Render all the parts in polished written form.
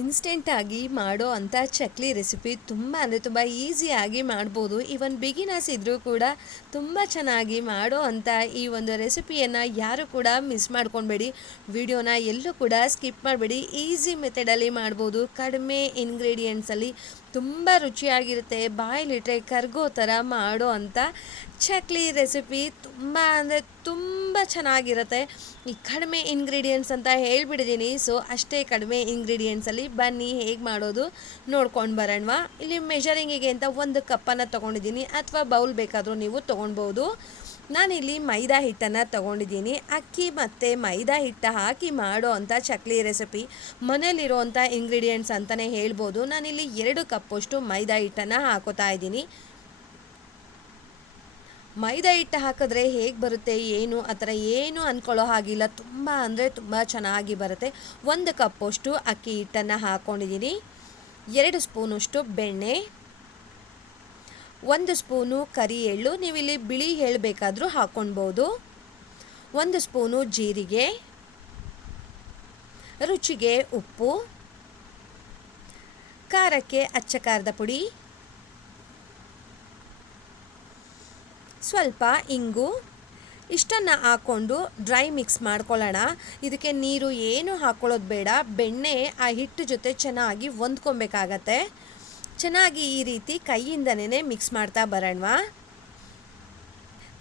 ಇನ್ಸ್ಟೆಂಟಾಗಿ ಮಾಡೋ ಅಂಥ ಚಕ್ಲಿ ರೆಸಿಪಿ ತುಂಬ ಅಂದರೆ ತುಂಬ ಈಸಿಯಾಗಿ ಮಾಡ್ಬೋದು. ಈವನ್ ಬಿಗಿನರ್ಸ್ ಇದ್ದರೂ ಕೂಡ ತುಂಬ ಚೆನ್ನಾಗಿ ಮಾಡೋ ಅಂಥ ಈ ಒಂದು ರೆಸಿಪಿಯನ್ನು ಯಾರು ಕೂಡ ಮಿಸ್ ಮಾಡ್ಕೊಬೇಡಿ. ವಿಡಿಯೋನ ಎಲ್ಲೂ ಕೂಡ ಸ್ಕಿಪ್ ಮಾಡಬೇಡಿ. ಈಸಿ ಮೆಥಡಲ್ಲಿ ಮಾಡ್ಬೋದು. ಕಡಿಮೆ ಇಂಗ್ರೀಡಿಯೆಂಟ್ಸಲ್ಲಿ ತುಂಬ ರುಚಿಯಾಗಿರುತ್ತೆ. ಬಾಯಲ್ಲಿಟ್ಟರೆ ಕರ್ಗೋ ಥರ ಮಾಡೋ ಅಂಥ ಚಕ್ಲಿ ರೆಸಿಪಿ ತುಂಬ ಅಂದರೆ ತುಂಬ ಚೆನ್ನಾಗಿರುತ್ತೆ. ಈ ಕಡಿಮೆ ಇಂಗ್ರೀಡಿಯೆಂಟ್ಸ್ ಅಂತ ಹೇಳ್ಬಿಟ್ಟಿದ್ದೀನಿ. ಸೊ ಅಷ್ಟೇ ಕಡಿಮೆ ಇಂಗ್ರೀಡಿಯೆಂಟ್ಸಲ್ಲಿ ಬನ್ನಿ ಹೇಗೆ ಮಾಡೋದು ನೋಡ್ಕೊಂಡು ಬರೋಣವಾ. ಇಲ್ಲಿ ಮೆಷರಿಂಗಿಗೆ ಅಂತ ಒಂದು ಕಪ್ಪನ್ನು ತೊಗೊಂಡಿದ್ದೀನಿ, ಅಥವಾ ಬೌಲ್ ಬೇಕಾದರೂ ನೀವು ತೊಗೊಳ್ಬೋದು. ನಾನಿಲ್ಲಿ ಮೈದಾ ಹಿಟ್ಟನ್ನು ತೊಗೊಂಡಿದ್ದೀನಿ. ಅಕ್ಕಿ ಮತ್ತು ಮೈದಾ ಹಿಟ್ಟು ಹಾಕಿ ಮಾಡೋ ಅಂಥ ಚಕ್ಲಿ ರೆಸಿಪಿ ಮನೇಲಿರೋವಂಥ ಇಂಗ್ರೀಡಿಯೆಂಟ್ಸ್ ಅಂತಲೇ ಹೇಳ್ಬೋದು. ನಾನಿಲ್ಲಿ 2 ಕಪ್ಪಷ್ಟು ಮೈದಾ ಹಿಟ್ಟನ್ನು ಹಾಕೋತಾ ಇದ್ದೀನಿ. ಮೈದಾ ಹಿಟ್ಟು ಹಾಕಿದ್ರೆ ಹೇಗೆ ಬರುತ್ತೆ ಏನು ಆ ಥರ ಏನು ಅಂದ್ಕೊಳ್ಳೋ ಹಾಗಿಲ್ಲ. ತುಂಬ ಅಂದರೆ ತುಂಬ ಚೆನ್ನಾಗಿ ಬರುತ್ತೆ. 1 ಕಪ್ಪಷ್ಟು ಅಕ್ಕಿ ಹಿಟ್ಟನ್ನು ಹಾಕ್ಕೊಂಡಿದ್ದೀನಿ. 2 ಸ್ಪೂನಷ್ಟು ಬೆಣ್ಣೆ, 1 ಸ್ಪೂನು ಕರಿ ಎಳ್ಳು, ನೀವಿಲ್ಲಿ ಬಿಳಿ ಎಳ್ಳು ಬೇಕಾದರೂ ಹಾಕ್ಕೊಳ್ಬೋದು. 1 ಸ್ಪೂನು ಜೀರಿಗೆ, ರುಚಿಗೆ ಉಪ್ಪು, ಖಾರಕ್ಕೆ ಅಚ್ಚ ಖಾರದ ಪುಡಿ, ಸ್ವಲ್ಪ ಇಂಗು, ಇಷ್ಟನ್ನು ಹಾಕ್ಕೊಂಡು ಡ್ರೈ ಮಿಕ್ಸ್ ಮಾಡ್ಕೊಳ್ಳೋಣ. ಇದಕ್ಕೆ ನೀರು ಏನು ಹಾಕ್ಕೊಳ್ಳೋದು ಬೇಡ. ಬೆಣ್ಣೆ ಆ ಹಿಟ್ಟು ಜೊತೆ ಚೆನ್ನಾಗಿ ಹೊಂದ್ಕೊಬೇಕಾಗತ್ತೆ. ಚೆನ್ನಾಗಿ ಈ ರೀತಿ ಕೈಯಿಂದನೇ ಮಿಕ್ಸ್ ಮಾಡ್ತಾ ಬರೋಣವಾ.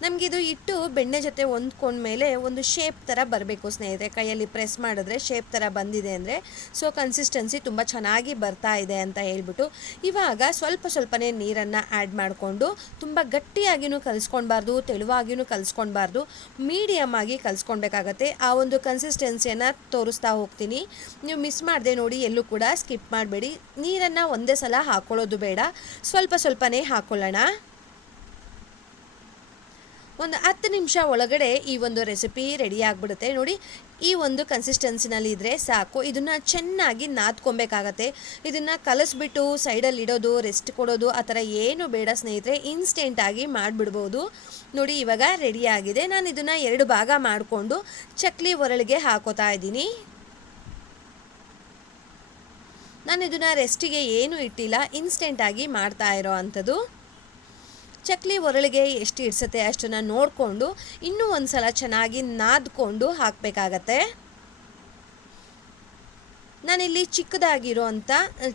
ನಮಗಿದು ಹಿಟ್ಟು ಬೆಣ್ಣೆ ಜೊತೆ ಹೊಂದ್ಕೊಂಡ್ಮೇಲೆ ಒಂದು ಶೇಪ್ ಥರ ಬರಬೇಕು ಸ್ನೇಹಿತರೆ. ಕೈಯಲ್ಲಿ ಪ್ರೆಸ್ ಮಾಡಿದ್ರೆ ಶೇಪ್ ಥರ ಬಂದಿದೆ ಅಂದರೆ ಸೊ ಕನ್ಸಿಸ್ಟೆನ್ಸಿ ತುಂಬ ಚೆನ್ನಾಗಿ ಬರ್ತಾ ಇದೆ ಅಂತ ಹೇಳ್ಬಿಟ್ಟು ಇವಾಗ ಸ್ವಲ್ಪನೇ ನೀರನ್ನು ಆ್ಯಡ್ ಮಾಡಿಕೊಂಡು ತುಂಬ ಗಟ್ಟಿಯಾಗಿಯೂ ಕಲಿಸ್ಕೊಳ್ಬಾರ್ದು, ತೆಳುವಾಗಿಯೂ ಕಲಿಸ್ಕೊಳ್ಬಾರ್ದು, ಮೀಡಿಯಮ್ ಆಗಿ ಕಲಿಸ್ಕೊಳ್ಬೇಕಾಗತ್ತೆ. ಆ ಒಂದು ಕನ್ಸಿಸ್ಟೆನ್ಸಿಯನ್ನು ತೋರಿಸ್ತಾ ಹೋಗ್ತೀನಿ. ನೀವು ಮಿಸ್ ಮಾಡದೆ ನೋಡಿ, ಎಲ್ಲೂ ಕೂಡ ಸ್ಕಿಪ್ ಮಾಡಬೇಡಿ. ನೀರನ್ನು ಒಂದೇ ಸಲ ಹಾಕ್ಕೊಳ್ಳೋದು ಬೇಡ, ಸ್ವಲ್ಪನೇ ಹಾಕ್ಕೊಳ್ಳೋಣ. ಒಂದು 10 ನಿಮಿಷ ಒಳಗಡೆ ಈ ಒಂದು ರೆಸಿಪಿ ರೆಡಿ ಆಗಿಬಿಡುತ್ತೆ. ನೋಡಿ, ಈ ಒಂದು ಕನ್ಸಿಸ್ಟೆನ್ಸಿನಲ್ಲಿ ಇದ್ದರೆ ಸಾಕು. ಇದನ್ನು ಚೆನ್ನಾಗಿ ನಾದ್ಕೊಬೇಕಾಗತ್ತೆ. ಇದನ್ನು ಕಲಿಸ್ಬಿಟ್ಟು ಸೈಡಲ್ಲಿ ಇಡೋದು, ರೆಸ್ಟ್ ಕೊಡೋದು ಆ ಥರ ಏನು ಬೇಡ ಸ್ನೇಹಿತರೆ. ಇನ್ಸ್ಟೆಂಟಾಗಿ ಮಾಡಿಬಿಡ್ಬೋದು. ನೋಡಿ, ಇವಾಗ ರೆಡಿಯಾಗಿದೆ. ನಾನು ಇದನ್ನು 2 ಭಾಗ ಮಾಡಿಕೊಂಡು ಚಕ್ಲಿ ಒರಳಿಗೆ ಹಾಕೋತಾ ಇದ್ದೀನಿ. ನಾನು ಇದನ್ನು ರೆಸ್ಟಿಗೆ ಏನೂ ಇಟ್ಟಿಲ್ಲ, ಇನ್ಸ್ಟೆಂಟಾಗಿ ಮಾಡ್ತಾ ಇರೋ ಅಂಥದ್ದು. ಚಕ್ಲಿ ಒರಳಿಗೆ ಎಷ್ಟು ಇಡ್ಸುತ್ತೆ ಅಷ್ಟನ್ನು ನೋಡಿಕೊಂಡು ಇನ್ನೂ ಒಂದು ಸಲ ಚೆನ್ನಾಗಿ ನಾದ್ಕೊಂಡು ಹಾಕಬೇಕಾಗತ್ತೆ. ನಾನಿಲ್ಲಿ ಚಿಕ್ಕದಾಗಿರೋ ಅಂಥ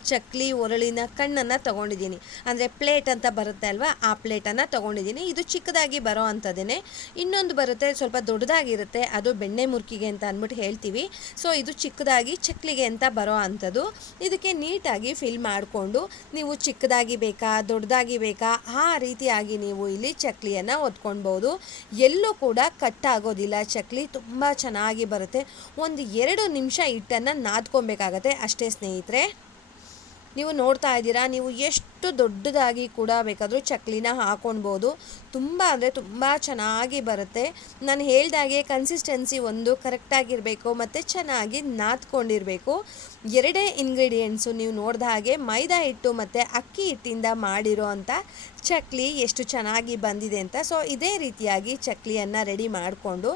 ಚಕ್ಲಿ ಒರಳಿನ ಕಣ್ಣನ್ನು ತೊಗೊಂಡಿದ್ದೀನಿ. ಅಂದರೆ ಪ್ಲೇಟ್ ಅಂತ ಬರುತ್ತೆ ಅಲ್ವಾ, ಆ ಪ್ಲೇಟನ್ನು ತೊಗೊಂಡಿದ್ದೀನಿ. ಇದು ಚಿಕ್ಕದಾಗಿ ಬರೋ ಅಂಥದ್ದೇ. ಇನ್ನೊಂದು ಬರುತ್ತೆ ಸ್ವಲ್ಪ ದೊಡ್ಡದಾಗಿರುತ್ತೆ, ಅದು ಬೆಣ್ಣೆ ಮುರ್ಕಿಗೆ ಅಂತ ಅಂದ್ಬಿಟ್ಟು ಹೇಳ್ತೀವಿ. ಸೊ ಇದು ಚಿಕ್ಕದಾಗಿ ಚಕ್ಲಿಗೆ ಅಂತ ಬರೋ ಅಂಥದ್ದು. ಇದಕ್ಕೆ ನೀಟಾಗಿ ಫಿಲ್ ಮಾಡಿಕೊಂಡು ನೀವು ಚಿಕ್ಕದಾಗಿ ಬೇಕಾ ದೊಡ್ಡದಾಗಿ ಬೇಕಾ ಆ ರೀತಿಯಾಗಿ ನೀವು ಇಲ್ಲಿ ಚಕ್ಲಿಯನ್ನು ಒತ್ಕೊಳ್ಬೋದು. ಎಲ್ಲೂ ಕೂಡ ಕಟ್ಟಾಗೋದಿಲ್ಲ. ಚಕ್ಲಿ ತುಂಬ ಚೆನ್ನಾಗಿ ಬರುತ್ತೆ. ಒಂದು 2 ನಿಮಿಷ ಹಿಟ್ಟನ್ನು ನಾದ್ಕೊಬೇಕು ಅಷ್ಟೇ ಸ್ನೇಹಿತರೆ. ನೀವು ನೋಡ್ತಾ ಇದ್ದೀರಾ, ನೀವು ಎಷ್ಟು ದೊಡ್ಡದಾಗಿ ಕೂಡ ಬೇಕಾದರೂ ಚಕ್ಲಿನ ಹಾಕೊಳ್ಬೋದು. ತುಂಬ ಅಂದರೆ ತುಂಬ ಚೆನ್ನಾಗಿ ಬರುತ್ತೆ. ನಾನು ಹೇಳ್ದಾಗೆ ಕನ್ಸಿಸ್ಟೆನ್ಸಿ ಒಂದು ಕರೆಕ್ಟಾಗಿರಬೇಕು ಮತ್ತು ಚೆನ್ನಾಗಿ ನಾದ್ಕೊಂಡಿರಬೇಕು. 2 ಇಂಗ್ರೀಡಿಯೆಂಟ್ಸು ನೀವು ನೋಡಿದ ಹಾಗೆ ಮೈದಾ ಹಿಟ್ಟು ಮತ್ತು ಅಕ್ಕಿ ಹಿಟ್ಟಿಂದ ಮಾಡಿರೋ ಅಂಥ ಚಕ್ಲಿ ಎಷ್ಟು ಚೆನ್ನಾಗಿ ಬಂದಿದೆ ಅಂತ. ಸೊ ಇದೇ ರೀತಿಯಾಗಿ ಚಕ್ಲಿಯನ್ನು ರೆಡಿ ಮಾಡಿಕೊಂಡು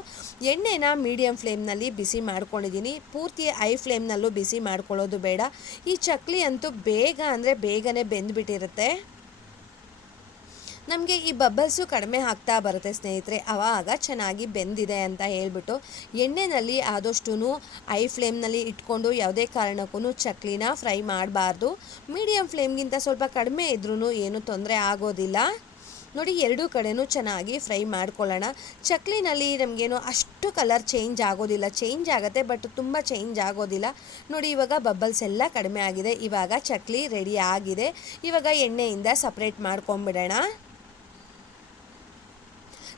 ಎಣ್ಣೆನ ಮೀಡಿಯಮ್ ಫ್ಲೇಮ್ನಲ್ಲಿ ಬಿಸಿ ಮಾಡ್ಕೊಂಡಿದ್ದೀನಿ. ಪೂರ್ತಿ ಐ ಫ್ಲೇಮ್ನಲ್ಲೂ ಬಿಸಿ ಮಾಡ್ಕೊಳ್ಳೋದು ಬೇಡ. ಈ ಚಕ್ಲಿ ಅಂತೂ ಬೇಗ ಅಂದರೆ ಬೇಗನೆ ಬೆಂದುಬಿಟ್ಟಿರುತ್ತೆ. ನಮಗೆ ಈ ಬಬಲ್ಸು ಕಡಿಮೆ ಆಗ್ತಾ ಬರುತ್ತೆ ಸ್ನೇಹಿತರೆ, ಆವಾಗ ಚೆನ್ನಾಗಿ ಬೆಂದಿದೆ ಅಂತ ಹೇಳ್ಬಿಟ್ಟು ಎಣ್ಣೆಯಲ್ಲಿ ಆದಷ್ಟು ಐ ಫ್ಲೇಮ್ನಲ್ಲಿ ಇಟ್ಕೊಂಡು ಯಾವುದೇ ಕಾರಣಕ್ಕೂ ಚಕ್ಲಿನ ಫ್ರೈ ಮಾಡಬಾರ್ದು. ಮೀಡಿಯಮ್ ಫ್ಲೇಮ್ಗಿಂತ ಸ್ವಲ್ಪ ಕಡಿಮೆ ಇದ್ರೂ ಏನೂ ತೊಂದರೆ ಆಗೋದಿಲ್ಲ. ನೋಡಿ, 2 ಕಡೆನೂ ಚೆನ್ನಾಗಿ ಫ್ರೈ ಮಾಡ್ಕೊಳ್ಳೋಣ. ಚಕ್ಲಿನಲ್ಲಿ ನಮಗೇನು ಅಷ್ಟು ಕಲರ್ ಚೇಂಜ್ ಆಗೋದಿಲ್ಲ, ಚೇಂಜ್ ಆಗುತ್ತೆ ಬಟ್ ತುಂಬ ಚೇಂಜ್ ಆಗೋದಿಲ್ಲ. ನೋಡಿ, ಇವಾಗ ಬಬಲ್ಸ್ ಎಲ್ಲ ಕಡಿಮೆ ಆಗಿದೆ. ಇವಾಗ ಚಕ್ಲಿ ರೆಡಿ ಆಗಿದೆ. ಇವಾಗ ಎಣ್ಣೆಯಿಂದ ಸಪ್ರೇಟ್ ಮಾಡ್ಕೊಂಬಿಡೋಣ.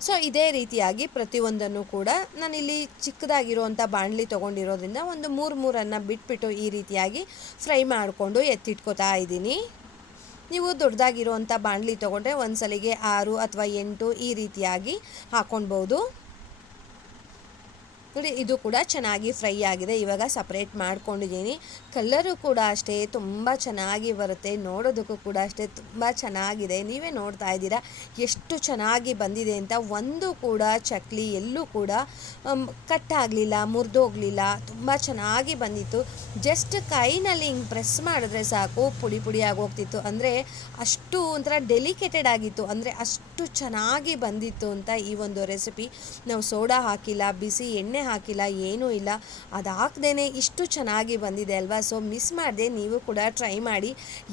ಸೊ ಇದೇ ರೀತಿಯಾಗಿ ಪ್ರತಿಯೊಂದನ್ನು ಕೂಡ ನಾನಿಲ್ಲಿ ಚಿಕ್ಕದಾಗಿರುವಂಥ ಬಾಣಲಿ ತೊಗೊಂಡಿರೋದ್ರಿಂದ ಒಂದು 3 ಬಿಟ್ಬಿಟ್ಟು ಈ ರೀತಿಯಾಗಿ ಫ್ರೈ ಮಾಡಿಕೊಂಡು ಎತ್ತಿಟ್ಕೋತಾ ಇದ್ದೀನಿ. ನೀವು ದೊಡ್ಡದಾಗಿರುವಂಥ ಬಾಣಲಿ ತೊಗೊಂಡ್ರೆ ಒಂದು ಸಲಿಗೆ 6 ಅಥವಾ 8 ಈ ರೀತಿಯಾಗಿ ಹಾಕ್ಕೊಳ್ಬೋದು. ನೋಡಿ ಇದು ಕೂಡ ಚೆನ್ನಾಗಿ ಫ್ರೈ ಆಗಿದೆ. ಇವಾಗ ಸಪ್ರೇಟ್ ಮಾಡ್ಕೊಂಡಿದ್ದೀನಿ. ಕಲ್ಲರು ಕೂಡ ಅಷ್ಟೇ ತುಂಬ ಚೆನ್ನಾಗಿ ಬರುತ್ತೆ, ನೋಡೋದಕ್ಕೂ ಕೂಡ ಅಷ್ಟೇ ತುಂಬ ಚೆನ್ನಾಗಿದೆ. ನೀವೇ ನೋಡ್ತಾ ಇದ್ದೀರಾ ಎಷ್ಟು ಚೆನ್ನಾಗಿ ಬಂದಿದೆ ಅಂತ. ಒಂದು ಕೂಡ ಚಕ್ಲಿ ಎಲ್ಲೂ ಕೂಡ ಕಟ್ಟಾಗಲಿಲ್ಲ, ಮುರಿದೋಗಲಿಲ್ಲ, ತುಂಬ ಚೆನ್ನಾಗಿ ಬಂದಿತ್ತು. ಜಸ್ಟ್ ಕೈನಲ್ಲಿ ಹಿಂಗೆ ಪ್ರೆಸ್ ಮಾಡಿದ್ರೆ ಸಾಕು ಪುಡಿ ಪುಡಿ ಆಗೋಗ್ತಿತ್ತು. ಅಂದರೆ ಅಷ್ಟು ಒಂಥರ ಡೆಲಿಕೇಟೆಡ್ ಆಗಿತ್ತು, ಅಂದರೆ ಅಷ್ಟು ಚೆನ್ನಾಗಿ ಬಂದಿತ್ತು ಅಂತ ಈ ಒಂದು ರೆಸಿಪಿ. ನಾವು ಸೋಡಾ ಹಾಕಿಲ್ಲ, ಬಿಸಿ ಎಣ್ಣೆ ಹಾಕಿಲ್ಲ, ಏನೂ ಇಲ್ಲ. ಅದು ಹಾಕ್ದೇ ಇಷ್ಟು ಚೆನ್ನಾಗಿ ಬಂದಿದೆ ಅಲ್ವಾ. ಸೊ ಮಿಸ್ ಮಾಡದೆ ನೀವು ಕೂಡ ಟ್ರೈ ಮಾಡಿ.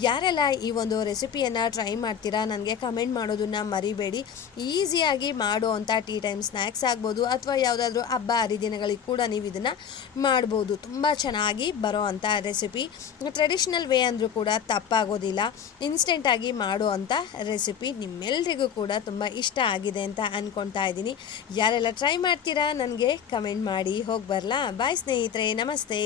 ಯಾರೆಲ್ಲ ಈ ಒಂದು ರೆಸಿಪಿಯನ್ನು ಟ್ರೈ ಮಾಡ್ತೀರಾ ನನಗೆ ಕಮೆಂಟ್ ಮಾಡೋದನ್ನು ಮರಿಬೇಡಿ. ಈಸಿಯಾಗಿ ಮಾಡೋ ಅಂಥ ಟೀ ಟೈಮ್ ಸ್ನ್ಯಾಕ್ಸ್ ಆಗ್ಬೋದು ಅಥವಾ ಯಾವುದಾದ್ರೂ ಹಬ್ಬ ಹರಿದಿನಗಳಿಗೆ ಕೂಡ ನೀವು ಇದನ್ನು ಮಾಡ್ಬೋದು. ತುಂಬ ಚೆನ್ನಾಗಿ ಬರೋ ಅಂಥ ರೆಸಿಪಿ, ಟ್ರೆಡಿಷ್ನಲ್ ವೇ ಅಂದರೂ ಕೂಡ ತಪ್ಪಾಗೋದಿಲ್ಲ. ಇನ್ಸ್ಟೆಂಟಾಗಿ ಮಾಡೋ ಅಂಥ ರೆಸಿಪಿ ನಿಮ್ಮೆಲ್ರಿಗೂ ಕೂಡ ತುಂಬ ಇಷ್ಟ ಆಗಿದೆ ಅಂತ ಅಂದ್ಕೊಳ್ತಾ ಇದ್ದೀನಿ. ಯಾರೆಲ್ಲ ಟ್ರೈ ಮಾಡ್ತೀರಾ ನನಗೆ ಕಮೆಂಟ್ ಮಾಡಿ. ಹೋಗಿ ಬರಲಾ? ಬಾಯ್ ಸ್ನೇಹಿತರೆ, ನಮಸ್ತೆ.